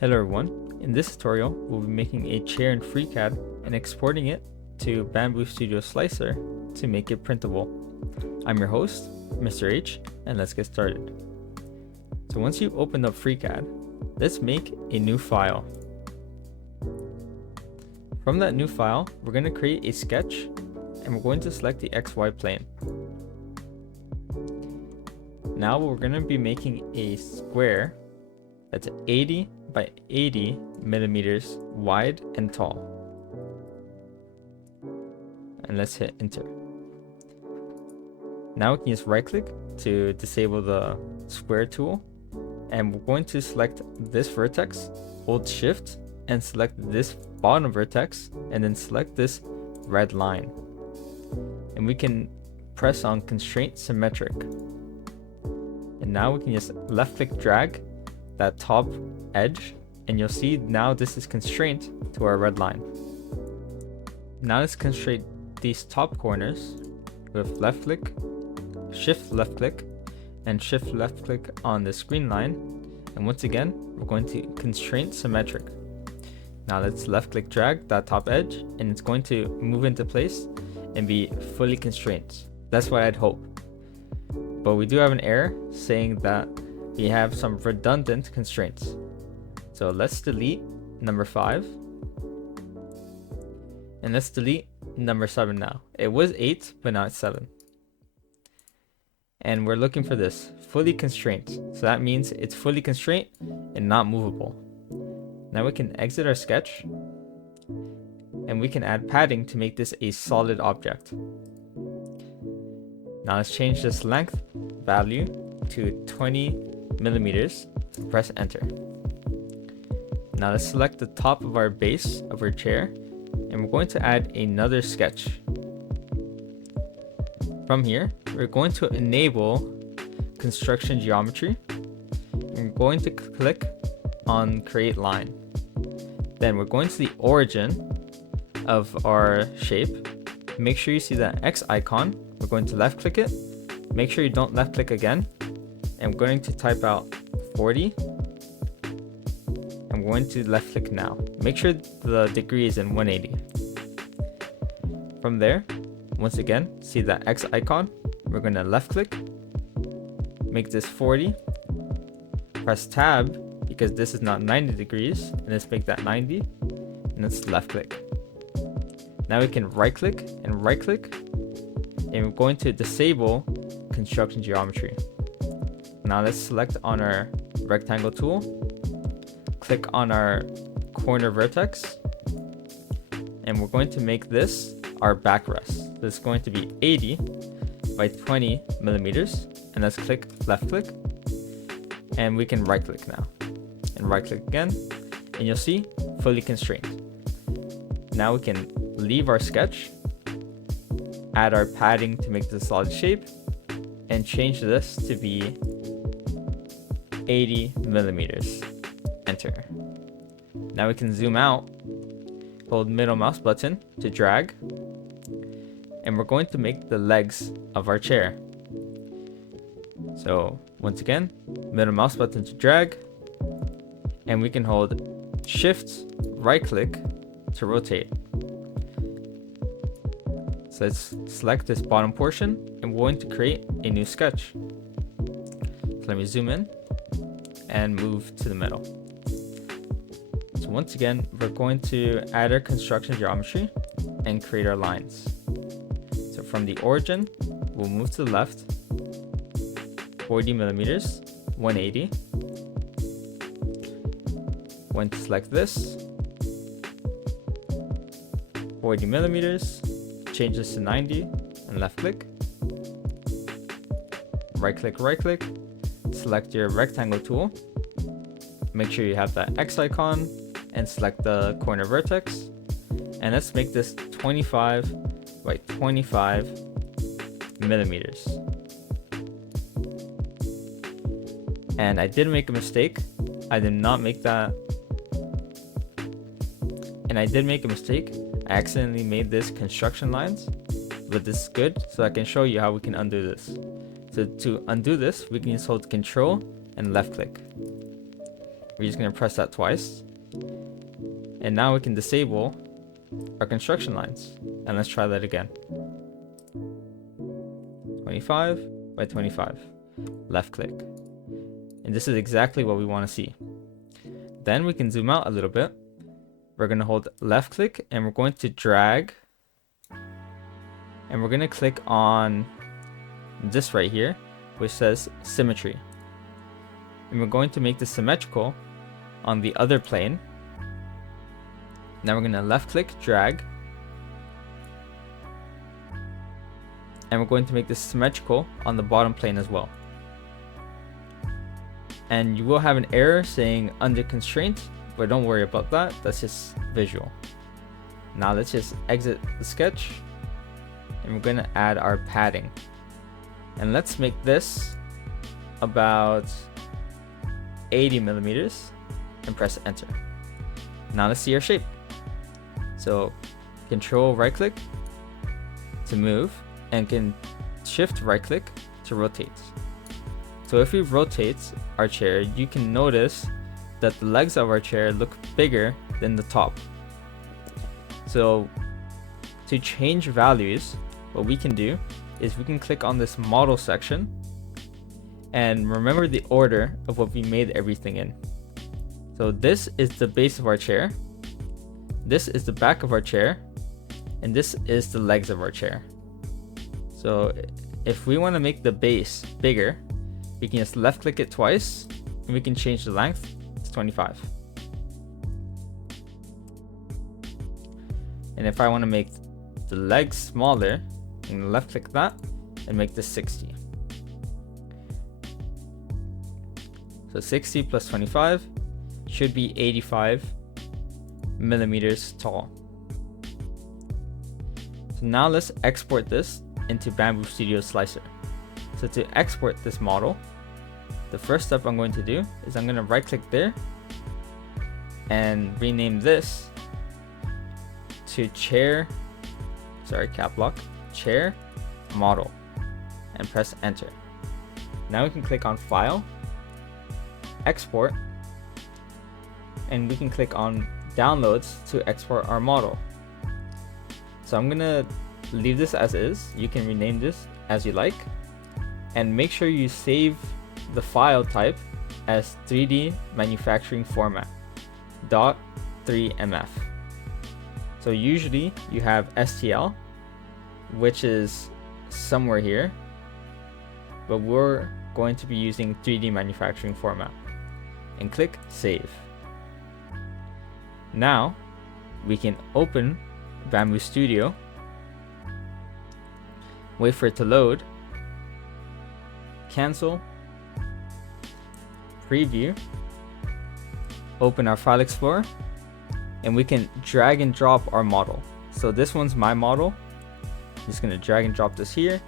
Hello everyone, in this tutorial we'll be making a chair in FreeCAD and exporting it to Bambu Studio Slicer to make it printable. I'm your host, Mr. H, and let's get started. So once you've opened up FreeCAD, let's make a new file. From that new file, we're going to create a sketch and we're going to select the XY plane. Now we're going to be making a square that's 80 by 80 millimeters wide and tall. And let's hit enter. Now we can just right click to disable the square tool, and we're going to select this vertex, hold shift and select this bottom vertex, and then select this red line. And we can press on constraint symmetric. And now we can just left click drag that top edge, and you'll see now this is constrained to our red line. Now let's constrain these top corners with left click, shift left click, and shift left click on the screen line. And once again, we're going to constraint symmetric. Now let's left click drag that top edge, and it's going to move into place and be fully constrained. That's what I'd hope. But we do have an error saying that we have some redundant constraints. So let's delete number 5. And let's delete number 7 now. It was 8, but now it's 7. And we're looking for this, fully constrained. So that means it's fully constrained and not movable. Now we can exit our sketch. And we can add padding to make this a solid object. Now let's change this length value to 20 millimeters, press enter. Now let's select the top of our base of our chair, and we're going to add another sketch. From here, we're going to enable construction geometry, and we're going to click on create line. Then we're going to the origin of our shape. Make sure you see that X icon. We're going to left click it. Make sure you don't left click again. I'm going to type out 40. I'm going to left click now. Make sure the degree is in 180. From there, once again, see that X icon. We're going to left click, make this 40, press tab because this is not 90 degrees, and let's make that 90, and let's left click. Now we can right click, and we're going to disable construction geometry. Now let's select on our rectangle tool, click on our corner vertex, and we're going to make this our backrest. This is going to be 80 by 20 millimeters, and let's click left click, and we can right click now, and right click again, and you'll see fully constrained. Now we can leave our sketch, add our padding to make this a solid shape, and change this to be 80 millimeters. Enter. Now we can zoom out, hold middle mouse button to drag, and we're going to make the legs of our chair. So once again, middle mouse button to drag, and we can hold shift right click to rotate. So let's select this bottom portion, and we're going to create a new sketch. So let me zoom in and move to the middle. So once again, we're going to add our construction geometry and create our lines. So from the origin, we'll move to the left, 40 millimeters, 180. Going to select this, 40 millimeters, change this to 90, and left click. Right click, select your rectangle tool. Make sure you have that X icon and select the corner vertex. And let's make this 25 by 25 millimeters. And I did make a mistake. I did not make that. And I did make a mistake. I accidentally made this construction lines, but this is good, so I can show you how we can undo this. So to undo this, we can just hold Control and left click. We're just going to press that twice. And now we can disable our construction lines. And let's try that again. 25 by 25. Left click. And this is exactly what we want to see. Then we can zoom out a little bit. We're going to hold left click and we're going to drag. And we're going to click on this right here, which says symmetry. And we're going to make this symmetrical on the other plane. Now we're going to left click, drag. And we're going to make this symmetrical on the bottom plane as well. And you will have an error saying under constraint, but don't worry about that. That's just visual. Now let's just exit the sketch. And we're going to add our padding. And let's make this about 80 millimeters and press enter. Now let's see our shape. So control right click to move and can shift right click to rotate. So if we rotate our chair, you can notice that the legs of our chair look bigger than the top. So to change values, what we can do is we can click on this model section and remember the order of what we made everything in. So this is the base of our chair, this is the back of our chair, and this is the legs of our chair. So if we want to make the base bigger, we can just left click it twice and we can change the length to 25. And if I want to make the legs smaller, I'm going to left click that and make this 60. So 60 plus 25 should be 85 millimeters tall. So now let's export this into Bambu Studio Slicer. So to export this model, the first step I'm going to do is I'm going to right click there and rename this to cap lock, chair model, and press enter. Now we can click on file, export, and we can click on downloads to export our model. So I'm gonna leave this as is. You can rename this as you like, and make sure you save the file type as 3D manufacturing format .3mf. So usually you have STL, which is somewhere here, but we're going to be using 3D manufacturing format, and click save. Now we can open Bambu Studio, wait for it to load, cancel, preview, open our file explorer, and we can drag and drop our model. So this one's my model. I'm just going to drag and drop this here.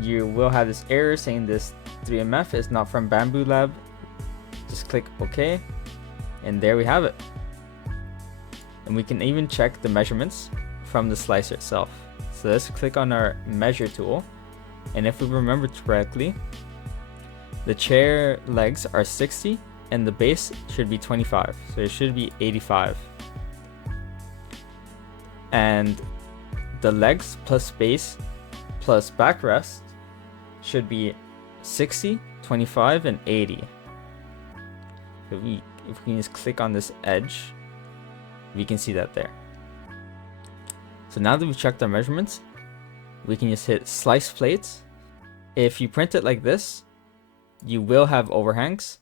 You will have this error saying this 3MF is not from Bambu Lab. Just click OK, and there we have it. And we can even check the measurements from the slicer itself. So let's click on our measure tool, and if we remember correctly, the chair legs are 60 and the base should be 25, so it should be 85. And the legs plus base plus backrest should be 60, 25, and 80. If we can just click on this edge, we can see that there. So now that we've checked our measurements, we can just hit slice plates. If you print it like this, you will have overhangs.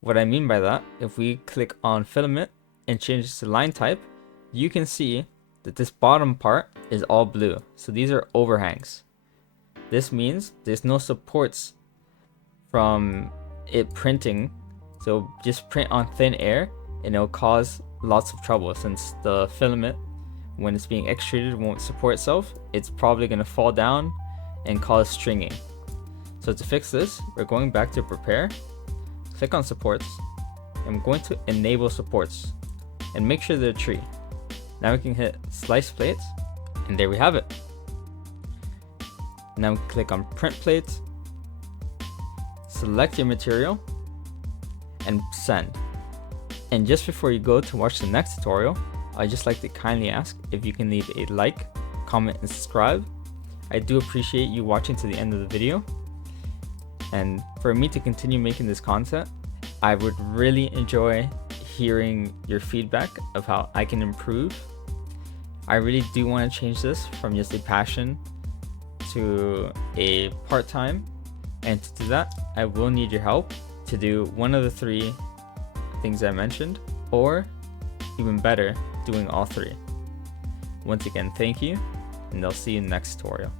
What I mean by that, if we click on filament and change this to line type, you can see that this bottom part is all blue. So these are overhangs. This means there's no supports from it printing. So just print on thin air and it'll cause lots of trouble, since the filament, when it's being extruded, won't support itself. It's probably going to fall down and cause stringing. So to fix this, we're going back to prepare, click on supports, and we're going to enable supports and make sure they're tree. Now we can hit slice plates, and there we have it. Now we click on print plate, select your material, and send. And just before you go to watch the next tutorial, I'd just like to kindly ask if you can leave a like, comment, and subscribe. I do appreciate you watching to the end of the video. And for me to continue making this content, I would really enjoy hearing your feedback of how I can improve. I really do want to change this from just a passion to a part-time, and to do that, I will need your help to do one of the 3 things I mentioned, or even better, doing all 3. Once again, thank you, and I'll see you in the next tutorial.